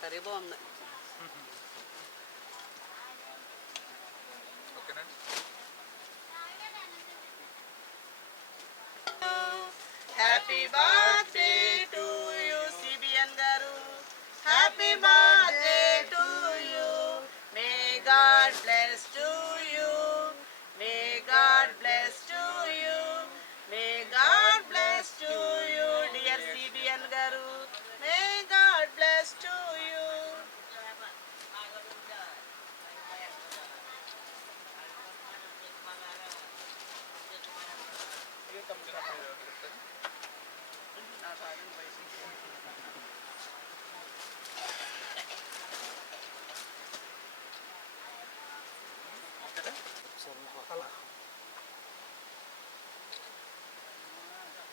Curry బాగుంది. Happy birthday to you CBN గారు. Happy birthday to you. May God bless to you. May God bless to you. May God bless to you dear CBN గారు. May God bless to you.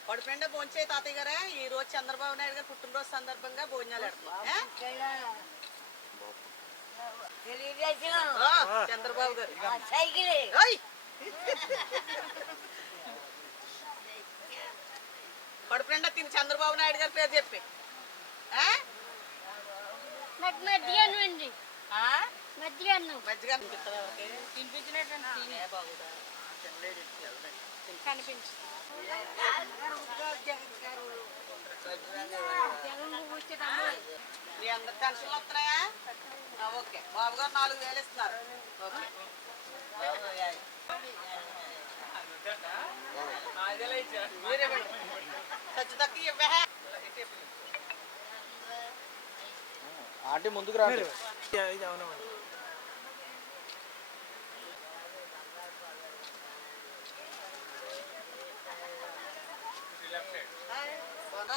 వాడి friend భోంచే తాతయ్య గారే. ఈ రోజు చంద్రబాబు నాయుడు గారు పుట్టినరోజు సందర్భంగా భోజనాలు పెడుతున్నాం. చంద్రబాబు గారు వాడి ఫ్రెండ్ తిని చంద్రబాబు నాయుడు గారి పేరు చెప్పి మధ్యగా కనిపించు. మీ అందరు పెన్షన్లు వస్తున్నాయా? ఓకే. బాబు గారు 4,000 ఇస్తున్నారు. ఓకే. ఆంటీ ముందుకు రాండి.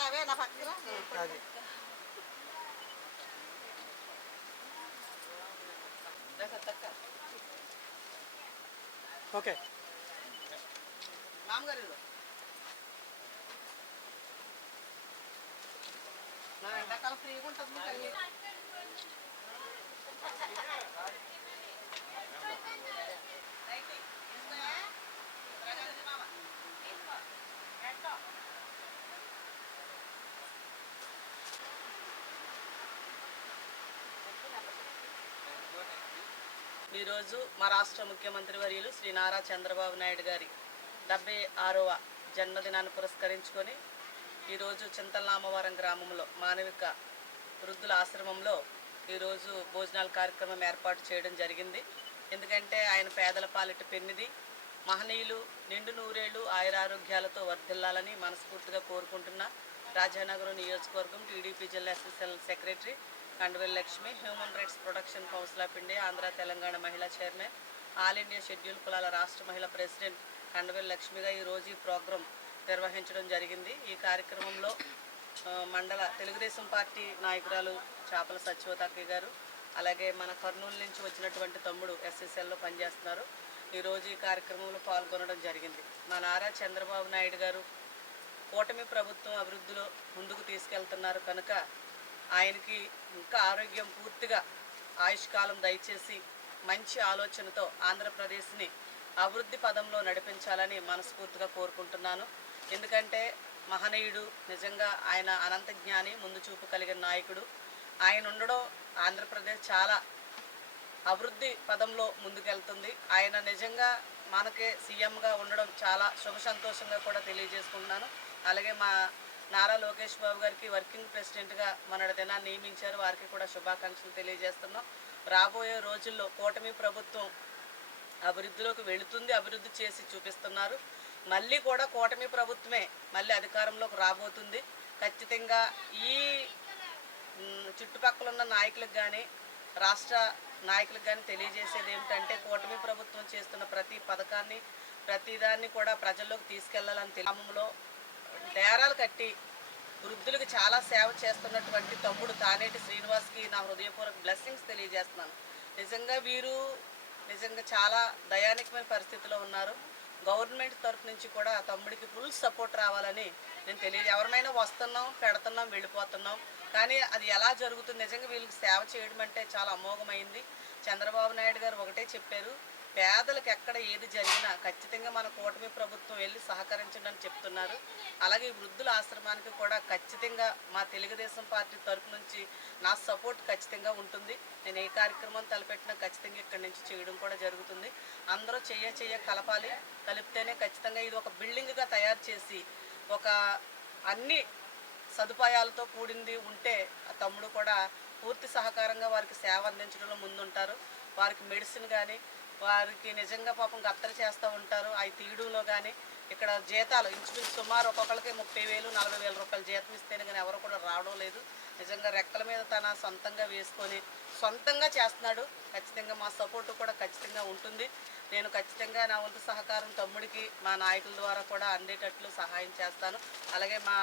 అవే నా పక్కన ఓకే. మామగారు నా ఎండాకాలం ఫ్రీగా ఉంటుంది. ఈరోజు మా రాష్ట్ర ముఖ్యమంత్రి వర్యులు శ్రీ నారా చంద్రబాబు నాయుడు గారి 76వ జన్మదినాన్ని పురస్కరించుకొని ఈరోజు చింతలనామవరం గ్రామంలో మానవిక వృద్ధుల ఆశ్రమంలో ఈరోజు భోజనాల కార్యక్రమం ఏర్పాటు చేయడం జరిగింది. ఎందుకంటే ఆయన పేదల పాలిట పెన్నిది. మహనీయులు నిండు నూరేళ్లు ఆయురారోగ్యాలతో వర్ధిల్లాలని మనస్ఫూర్తిగా కోరుకుంటున్న రాజానగరం నియోజకవర్గం టీడీపీ జిల్లా ఎస్ఎస్ఎల్ సెక్రటరీ కండవెల్ Lakshmi, human rights protection council of India, Andhra Telangana మహిళా చైర్మన్, ఆల్ ఇండియా షెడ్యూల్ కులాల రాష్ట్ర మహిళా ప్రెసిడెంట్ కండవెల్ లక్ష్మిగా ఈరోజు ఈ ప్రోగ్రాం నిర్వహించడం జరిగింది. ఈ కార్యక్రమంలో మండల తెలుగుదేశం పార్టీ నాయకురాలు చాపల సత్యవతక్క గారు, అలాగే మన కర్నూలు నుంచి వచ్చినటువంటి తమ్ముడు ఎస్ఎస్ఎల్లో పనిచేస్తున్నారు. ఈరోజు ఈ కార్యక్రమంలో పాల్గొనడం జరిగింది. మా నారా చంద్రబాబు నాయుడు గారు కూటమి ప్రభుత్వం అభివృద్ధిలో ముందుకు తీసుకెళ్తున్నారు కనుక ఆయనకి ఇంకా ఆరోగ్యం పూర్తిగా ఆయుష్కాలం దయచేసి మంచి ఆలోచనతో ఆంధ్రప్రదేశ్ని అభివృద్ధి పదంలో నడిపించాలని మనస్ఫూర్తిగా కోరుకుంటున్నాను. ఎందుకంటే మహనీయుడు, నిజంగా ఆయన అనంత జ్ఞాని, ముందు చూపు కలిగిన నాయకుడు. ఆయన ఉండడం ఆంధ్రప్రదేశ్ చాలా అభివృద్ధి పదంలో ముందుకెళ్తుంది. ఆయన నిజంగా మనకే సీఎంగా ఉండడం చాలా శుభ సంతోషంగా కూడా తెలియజేసుకుంటున్నాను. అలాగే మా నారా లోకేష్ బాబు గారికి వర్కింగ్ ప్రెసిడెంట్గా మొన్నటి దినాన్ని నియమించారు. వారికి కూడా శుభాకాంక్షలు తెలియజేస్తున్నాం. రాబోయే రోజుల్లో కూటమి ప్రభుత్వం అభివృద్ధిలోకి వెళుతుంది, అభివృద్ధి చేసి చూపిస్తున్నారు. మళ్ళీ కూడా కూటమి ప్రభుత్వమే మళ్ళీ అధికారంలోకి రాబోతుంది. ఖచ్చితంగా ఈ చుట్టుపక్కల ఉన్న నాయకులకు కానీ రాష్ట్ర నాయకులకు కానీ తెలియజేసేది ఏమిటంటే కూటమి ప్రభుత్వం చేస్తున్న ప్రతి పథకాన్ని ప్రతిదాన్ని కూడా ప్రజల్లోకి తీసుకెళ్లాలని గ్రామంలో డేరాలు కట్టి వృద్ధులకు చాలా సేవ చేస్తున్నటువంటి తమ్ముడు తానేటి శ్రీనివాస్కి నా హృదయపూర్వక బ్లెస్సింగ్స్ తెలియజేస్తున్నాను. నిజంగా వీరు నిజంగా చాలా దయానికమైన పరిస్థితిలో ఉన్నారు. గవర్నమెంట్ తరఫు నుంచి కూడా తమ్ముడికి ఫుల్ సపోర్ట్ రావాలని నేను ఎవరిమైనా వస్తున్నాం, పెడుతున్నాం, వెళ్ళిపోతున్నాం, కానీ అది ఎలా జరుగుతుంది? నిజంగా వీళ్ళకి సేవ చేయడం అంటే చాలా అమోఘమైంది. చంద్రబాబు నాయుడు గారు ఒకటే చెప్పారు, పేదలకు ఎక్కడ ఏది జరిగినా ఖచ్చితంగా మన కూటమి ప్రభుత్వం వెళ్ళి సహకరించండి అని చెప్తున్నారు. అలాగే ఈ వృద్ధుల ఆశ్రమానికి కూడా ఖచ్చితంగా మా తెలుగుదేశం పార్టీ తరపు నుంచి నా సపోర్ట్ ఖచ్చితంగా ఉంటుంది. నేను ఏ కార్యక్రమం తలపెట్టినా ఖచ్చితంగా ఇక్కడి నుంచి చేయడం కూడా జరుగుతుంది. అందరూ చెయ్య కలపాలి. కలిపితేనే ఖచ్చితంగా ఇది ఒక బిల్డింగ్గా తయారు చేసి ఒక అన్ని సదుపాయాలతో కూడింది ఉంటే ఆ తమ్ముడు కూడా పూర్తి సహకారంగా వారికి సేవ అందించడంలో ముందుంటారు. వారికి మెడిసిన్ కానీ వారికి నిజంగా పాపం గత్తర చేస్తూ ఉంటారు. అవి తీయడంలో కానీ ఇక్కడ జీతాలు ఇంచుమించు సుమారు ఒక్కొక్కరికి 30,000 40,000 రూపాయలు జీతం ఇస్తేనే కానీ ఎవరు కూడా రావడం లేదు. నిజంగా రెక్కల మీద తన సొంతంగా వేసుకొని సొంతంగా చేస్తున్నాడు. ఖచ్చితంగా మా సపోర్టు కూడా ఖచ్చితంగా ఉంటుంది. నేను ఖచ్చితంగా నా వంతు సహకారం తమ్ముడికి మా నాయకుల ద్వారా కూడా అందేటట్లు సహాయం చేస్తాను. అలాగే మా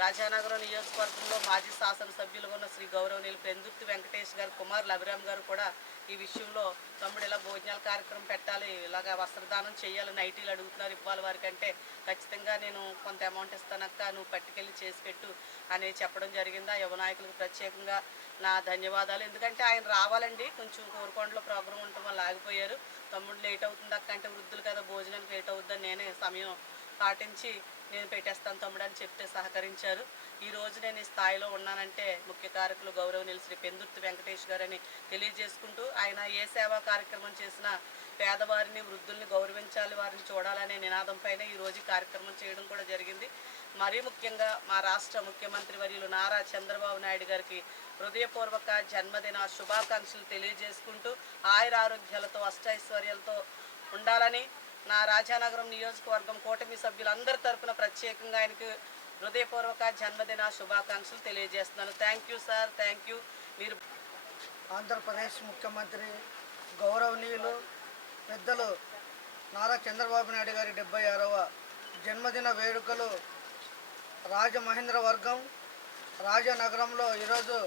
రాజానగరం నియోజకవర్గంలో మాజీ శాసనసభ్యులుగా ఉన్న శ్రీ గౌరవనీయులు పెందుర్తి వెంకటేష్ గారు, కుమారులు అభిరామ్ గారు కూడా ఈ విషయంలో తమ్ముడు ఇలా భోజనాల కార్యక్రమం పెట్టాలి, ఇలాగ వస్త్రదానం చేయాలి, నైటీలు అడుగుతున్నారు ఇవ్వాలి వారికి అంటే ఖచ్చితంగా నేను కొంత అమౌంట్ ఇస్తానక్క, నువ్వు పట్టుకెళ్ళి చేసి పెట్టు అని చెప్పడం జరిగింది. ఆ యువ నాయకులకు ప్రత్యేకంగా నా ధన్యవాదాలు. ఎందుకంటే ఆయన రావాలండి, కొంచెం కోరుకొండలో ప్రోగ్రాం ఉండటం వల్ల ఆగిపోయారు. తమ్ముడు లేట్ అవుతుంది అక్క అంటే వృద్ధులు కదా భోజనానికి లేట్ అవుతుందని నేనే సమయం పాటించి నేను పెట్టేస్తాను తమ్ముడు అని చెప్తే సహకరించారు. ఈరోజు నేను ఈ స్థాయిలో ఉన్నానంటే ముఖ్య కారకులు గౌరవనీయులు శ్రీ పెందుర్తి వెంకటేష్ గారని తెలియజేసుకుంటూ, ఆయన ఏ సేవా కార్యక్రమం చేసినా పేదవారిని వృద్ధుల్ని గౌరవించాలి, వారిని చూడాలనే నినాదం పైన ఈరోజు కార్యక్రమం చేయడం కూడా జరిగింది. మరీ ముఖ్యంగా మా రాష్ట్ర ముఖ్యమంత్రి వర్యులు నారా చంద్రబాబు నాయుడు గారికి హృదయపూర్వక జన్మదిన శుభాకాంక్షలు తెలియజేసుకుంటూ ఆయురారోగ్యాలతో అష్టైశ్వర్యాలతో ఉండాలని నా రాజానగరం నియోజకవర్గం కూటమి సభ్యులందరి తరపున ప్రత్యేకంగా ఆయనకు హృదయపూర్వక జన్మదిన శుభాకాంక్షలు తెలియజేస్తున్నాను. Thank you sir, thank you. మీరు ఆంధ్రప్రదేశ్ ముఖ్యమంత్రి గౌరవనీయులు పెద్దలు నారా చంద్రబాబు నాయుడు గారి 76వ జన్మదిన వేడుకలు రాజమహేంద్రవర్గం రాజానగరంలో ఈరోజు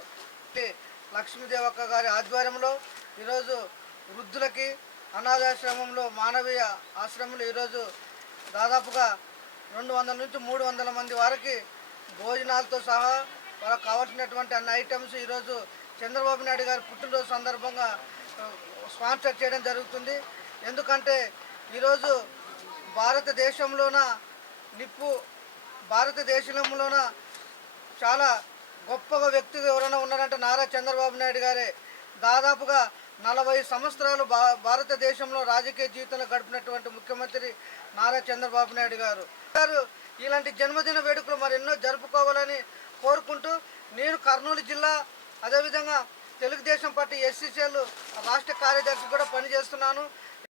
లక్ష్మీదేవక్క గారి ఆధ్వర్యంలో ఈరోజు వృద్ధులకి అనాథాశ్రమంలో మానవీయ ఆశ్రమంలో ఈరోజు దాదాపుగా 200 నుంచి 300 మంది వారికి భోజనాలతో సహా వాళ్ళకి కావాల్సినటువంటి అన్ని ఐటమ్స్ ఈరోజు చంద్రబాబు నాయుడు గారి పుట్టినరోజు సందర్భంగా స్పాన్సర్ చేయడం జరుగుతుంది. ఎందుకంటే ఈరోజు భారతదేశంలోన చాలా గొప్పగా వ్యక్తి ఎవరైనా ఉన్నారంటే నారా చంద్రబాబు నాయుడు గారే. దాదాపుగా 40 సంవత్సరాలు భారతదేశంలో రాజకీయ జీవితంలో గడిపినటువంటి ముఖ్యమంత్రి నారా చంద్రబాబు నాయుడు గారు ఇలాంటి జన్మదిన వేడుకలు మరెన్నో జరుపుకోవాలని కోరుకుంటూ, నేను కర్నూలు జిల్లా అదేవిధంగా తెలుగుదేశం పార్టీ ఎస్సీసీఎల్ రాష్ట్ర కార్యదర్శి కూడా పనిచేస్తున్నాను.